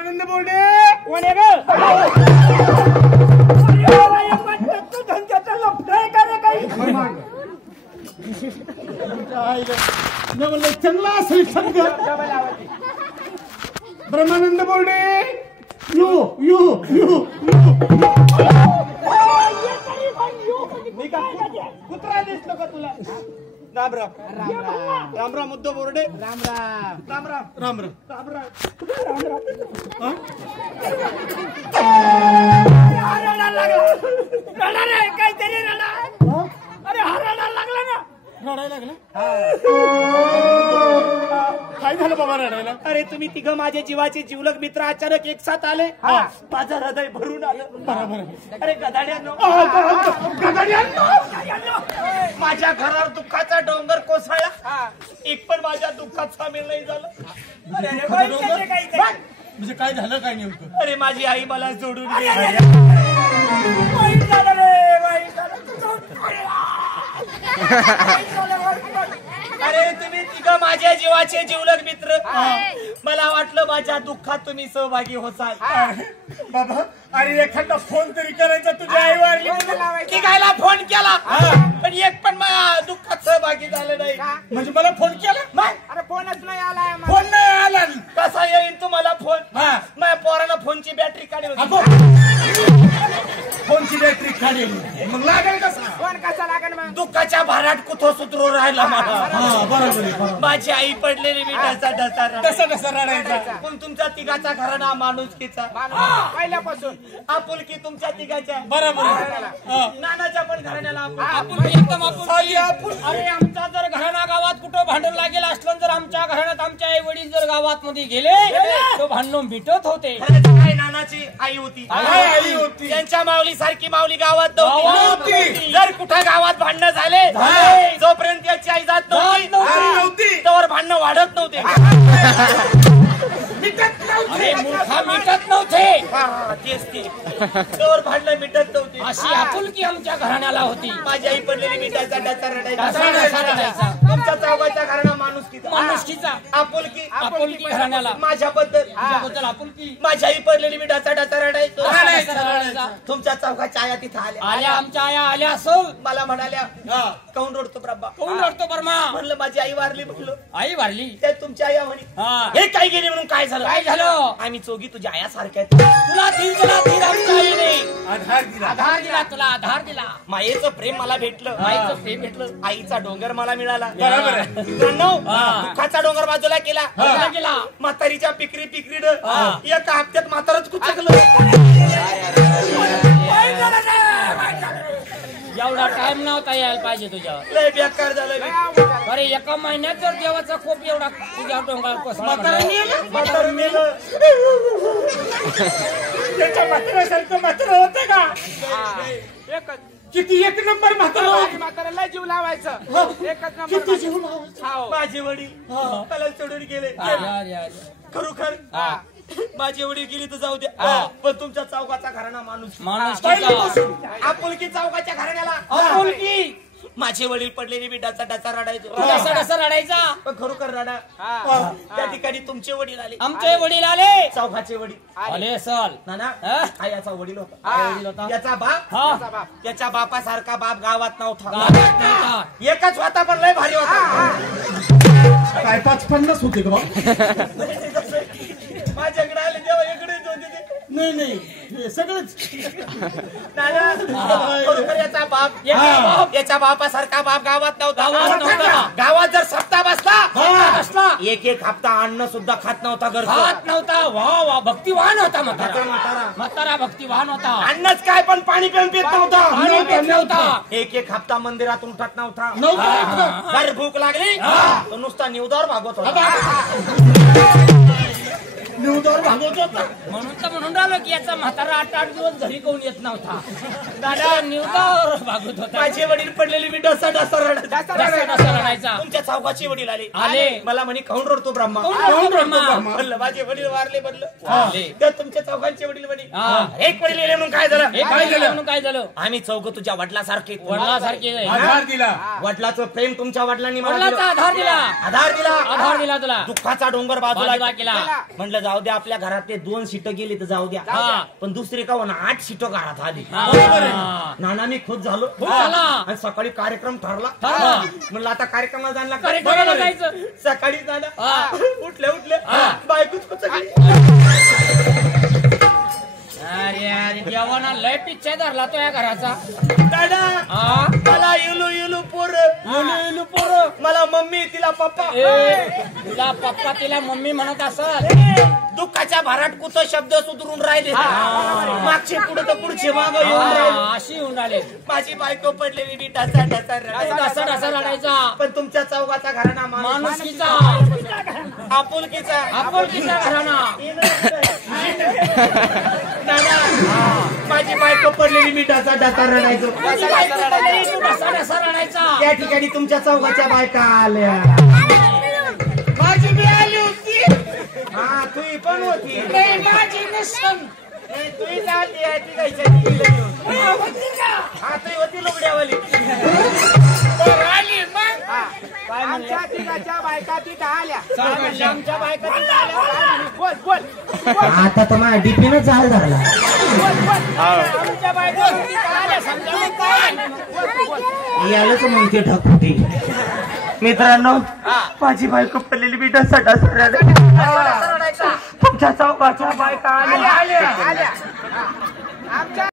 आनंद बोर्डे कोण आहे ग? धंद्याचा लफडा का रे काही? चांगला असेल संघ. ब्रह्मानंद बोर्डे यू यू यू कुत्रा दिसतो का तुला? राम राम राम राम उद्धव बोर्डे. राम राम राम राम राम राम राम राम काहीतरी रडा. अरे हा रडायला लागला ना. रडायला लागला? काय झालं बाबा रडायला? अरे तुम्ही तिघं माझे जीवाचे जीवलग मित्र अचानक एक साथ आले. माझं हृदय भरून आलं. अरे गधाड्यांनो माझ्या घरावर दुःखाचा डोंगर कोसळला. एक पण माझ्या दुःखात सामील नाही झालं. म्हणजे काय झालं काय नेमकं? अरे माझी आई मला सोडून गेली. अरे तुम्ही तिघं माझ्या जीवाचे जीवलग मित्र. मला वाटलं माझ्या दुःखात तुम्ही सहभागी होसाल. बाबा अरे एखादा फोन तरी करायचा तुझ्या आई वारली की कायला फोन केला पण एक पण माझ्या दुःखात सहभागी झालं नाही. म्हणजे मला फोन केला? अरे फोनच नाही आला. फोन नाही आला. कसा येईल तुम्हाला फोन? माझ्या पोरानं फोनची बॅटरी काढली. फोनची बॅटरी काढली मग लागेल कसा? फोन कसा लागेल? मग दुःखाच्या भारात कुठं सुधरू राहिला मला. बरोबर. माझी आई पडलेली मी ढसा ढसा रडायचा. पण तुमच्या तिघाचा घराणा माणुसकीचा पहिल्यापासून आपुलकी तुमच्या तिघाच्या. बरोबर. नानाच्या पण घराण्याला आपुलकी एकदम आपुलकी. अरे आमचा जर घराणा गावात कुठं भांडण लागेल असलं जर आमच्या घराण्यात आमच्या आई वडील जर गावात मध्ये गेले तो भांडण मिटत होते. नानाची आई होती. त्यांच्या माऊली सारखी माऊली गावात नव्हती. जर कुठं गावात भांडणं झाले जोपर्यंत त्याची आई जात नव्हती तोवर भांडणं वाढत नव्हते. अरे मूर्खा मिटत नव्हते. तेच ते तोवर भांडणं मिटत नव्हते. अशी आपुलकी आमच्या घराण्याला होती. माझी आई पडलेली मिठाचा डचा रडायचा. तुमच्या चौघाच्या घराणा माणुसकीचा आपुलकी आपुलकी घराण्याला. माझ्याबद्दल आपुलकी. माझी आई पडलेली मिठाचा डचा रडायचा. तुमच्या चौघाच्या आया तिथं आल्या. आमच्या आया आल्या असो मला म्हणाल्या काऊन रडतो ब्रह्मा? काऊन रडतो ब्रह्मा? म्हणलं माझी आई वारली. म्हणलं आई वारली त्या तुमच्या आया म्हणे हे काय गेली म्हणून काय झालं? काय झालं? आम्ही चौघी तुझ्या आया सारख्या. तुला आधार दिला. तुला आधार दिला. मायेचं प्रेम मला भेटलं. मायेचं प्रेम भेटलं. आईचा डोंगर मला मिळाला. बरोबर. दुःखाचा डोंगर बाजूला केला. म्हातारीच्या पिकरीनं एका हप्त्यात म्हातारच कुचकलं. एवढा टाइम नव्हता यायला पाहिजे तुझ्यावर. लय बेकार झालं. अरे एका महिन्यात जर देवाचा कोप एवढा तुझ्या डोंगरावर कोसळला. त्याच्या म्हाताऱ्यासारखं म्हातारं होतं का? किती एक नंबर म्हाताऱ्याला जीव लावायचं. एकच नंबर जीव लावायचं. माझे वडील मला सोडून गेले. खरोखर माझी वडील गेली तर जाऊ द्या पण तुमच्या चौकाचा घराणा माणूस आपुलकी. चौकाच्या घराण्याला आपुलकी. माझे वडील पडलेली मी डचा रडायचा. पण खरोखर रडा. त्या ठिकाणी तुमचे वडील आले. आमचे वडील आले. चौघाचे वडील आले. असल नाना हा याचा वडील होता. याचा बाप याच्या बापासारखा बाप गावात नव्हता. एकच होता पण लय भारी होता. काय 5-50 होते का? माझ्याकडे आले तेव्हा इकडेच होते ते. नाही सगळंच. याच्या बापासारखा बाप गावात नव्हता. गावात जर सप्ताह बसला एक हप्ता अन्न सुद्धा खात नव्हता. खात नव्हता. वा भक्तिवान होता म्हातारा भक्तिवान होता. अन्नच काय पण पाणी पिऊन पित नव्हता. एक हप्ता मंदिरातून उठत नव्हता. जर भूक लागली तर नुसता निवदावर भागवत होता. म्हणून राहिलो की याचा म्हातारा 8-8 दिवस घरी कोण येत नव्हता. दादा निवदावर भागवत होता. माझे वडील पडलेली मी डसा रडायचा. तुमच्या चौघाचे वडील आले. मला म्हणे काऊन रडतो ब्रह्मा? म्हणलं माझे वडील वारले. म्हणलं तर तुमच्या चौघांचे वडील म्हणे एक वडील गेले म्हणून काय झालं? आम्ही चौघ तुझ्या वडिलासारखे आधार दिला. वडिलाचं प्रेम तुमच्या वडिलांनी मला आधार दिला तुला. दुःखाचा डोंगर बाजूला केला. म्हणलं जाऊ द्या, आपल्या घरात ते 2 सीटं गेली तर जाऊ द्या, पण दुसरी का होणार 8 सीटं घरात आली. नाना मी खुश झालो आणि सकाळी कार्यक्रम ठरला. म्हणलं आता कार्यक्रमाला जायला सकाळी जाणार. उठले बायकोच अरे अरे देवाना लय पिच्छा धरला तो या घराचा. दादा मला इलू पोर मला मम्मी तिला पप्पा. तुला पप्पा तिला मम्मी म्हणत असत. दुःखाच्या भराट कुठ शब्द सुधरून राहिले. मागचे पुढे तर पुढचे माग येऊन राहिले. अशी येऊन आले. माझी बायको पडलेली मी ढसा रडायचा. पण तुमच्या चौघाचा घराणा माणुसकीचा आपुलकीचा घराणा. माझी बायको पडलेली मी ढसा रडायचो. त्या ठिकाणी तुमच्या चौघाच्या बायका आल्या. माझी बी आली होती. हा तुही पण होती. माझी नसन. तुही चालली आहे ती जायची. हा तुही होती लुगड्यावाली. आमच्या तिघाच्या बायका तिथं आल्या. आमच्या बायका तिथं आल्या. बोल आता तर माझ्या डीपीनं चाल झाला. आमच्या बायका तिथं आल्या. समजा काय यालाच म्हणते ढकुटी. मित्रांनो माझी बायको पडलेली मी ढसा रडायचा. तुमच्या चौघाच्या बायका आल्या. आमच्या